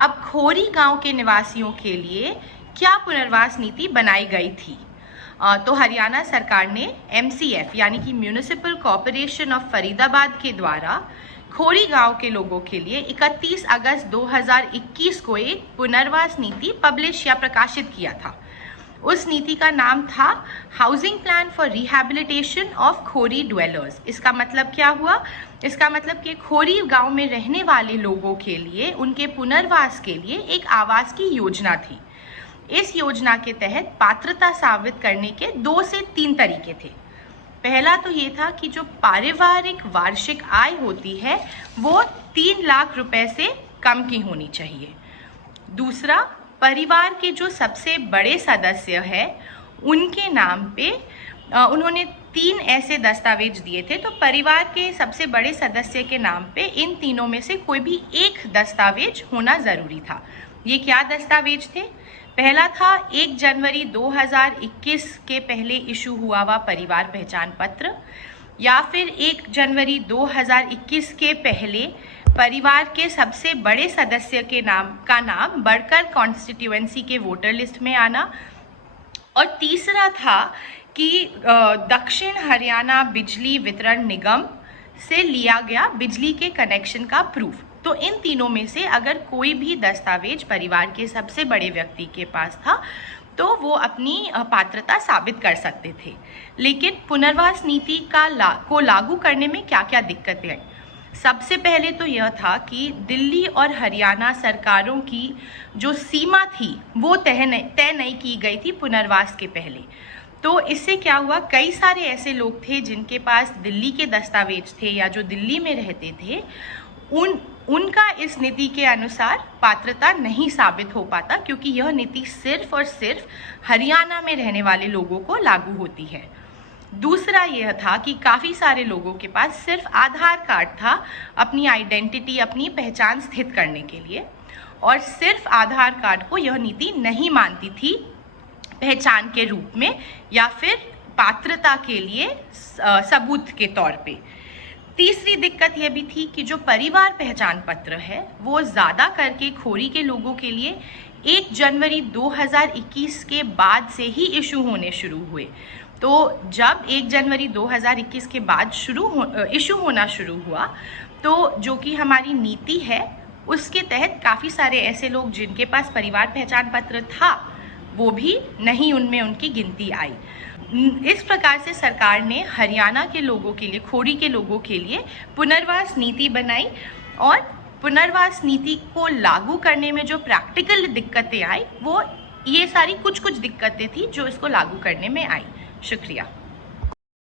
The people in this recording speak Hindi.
अब खोरी गांव के निवासियों के लिए क्या पुनर्वास नीति बनाई गई थी? तो हरियाणा सरकार ने MCF यानी कि म्यूनिसिपल कॉरपोरेशन ऑफ फरीदाबाद के द्वारा खोरी गांव के लोगों के लिए 31 अगस्त 2021 को एक पुनर्वास नीति पब्लिश या प्रकाशित किया था। उस नीति का नाम था housing plan for rehabilitation of Khori dwellers. इसका मतलब क्या हुआ? इसका मतलब कि खोरी गांव में रहने वाले लोगों के लिए उनके पुनर्वास के लिए एक आवास की योजना थी। इस योजना के तहत पात्रता साबित करने के 2 से 3 तरीके थे। पहला तो ये था कि जो पारिवारिक वार्षिक आय होती है वो 3 लाख रुपए से कम की होनी चाहिए। दूसरा, परिवार के जो सबसे बड़े सदस्य हैं उनके नाम पे उन्होंने 3 ऐसे दस्तावेज दिए थे। तो परिवार के सबसे बड़े सदस्य के नाम पे इन तीनों में से कोई भी एक दस्तावेज होना ज़रूरी था। ये क्या दस्तावेज थे? पहला था 1 जनवरी 2021 के पहले इशू हुआ हुआ परिवार पहचान पत्र, या फिर 1 जनवरी 2021 के पहले परिवार के सबसे बड़े सदस्य के नाम बढ़कर कॉन्स्टिट्यूएंसी के वोटर लिस्ट में आना, और तीसरा था कि दक्षिण हरियाणा बिजली वितरण निगम से लिया गया बिजली के कनेक्शन का प्रूफ। तो इन तीनों में से अगर कोई भी दस्तावेज परिवार के सबसे बड़े व्यक्ति के पास था तो वो अपनी पात्रता साबित कर सकते थे। लेकिन पुनर्वास नीति को लागू करने में क्या क्या दिक्कतें आई? सबसे पहले तो यह था कि दिल्ली और हरियाणा सरकारों की जो सीमा थी वो तय नहीं की गई थी पुनर्वास के पहले। तो इससे क्या हुआ, कई सारे ऐसे लोग थे जिनके पास दिल्ली के दस्तावेज थे या जो दिल्ली में रहते थे, उनका इस नीति के अनुसार पात्रता नहीं साबित हो पाता, क्योंकि यह नीति सिर्फ और सिर्फ हरियाणा में रहने वाले लोगों को लागू होती है। दूसरा यह था कि काफ़ी सारे लोगों के पास सिर्फ आधार कार्ड था अपनी आइडेंटिटी, अपनी पहचान स्थित करने के लिए, और सिर्फ आधार कार्ड को यह नीति नहीं मानती थी पहचान के रूप में या फिर पात्रता के लिए सबूत के तौर पे। तीसरी दिक्कत यह भी थी कि जो परिवार पहचान पत्र है वो ज़्यादा करके खोरी के लोगों के लिए 1 जनवरी 2021 के बाद से ही इशू होने शुरू हुए। तो जब 1 जनवरी 2021 के बाद इशू होना शुरू हुआ, तो जो कि हमारी नीति है उसके तहत काफ़ी सारे ऐसे लोग जिनके पास परिवार पहचान पत्र था वो भी नहीं उनमें उनकी गिनती आई। इस प्रकार से सरकार ने हरियाणा के लोगों के लिए, खोरी के लोगों के लिए पुनर्वास नीति बनाई, और पुनर्वास नीति को लागू करने में जो प्रैक्टिकल दिक्कतें आई वो ये सारी कुछ दिक्कतें थी जो इसको लागू करने में आई। शुक्रिया।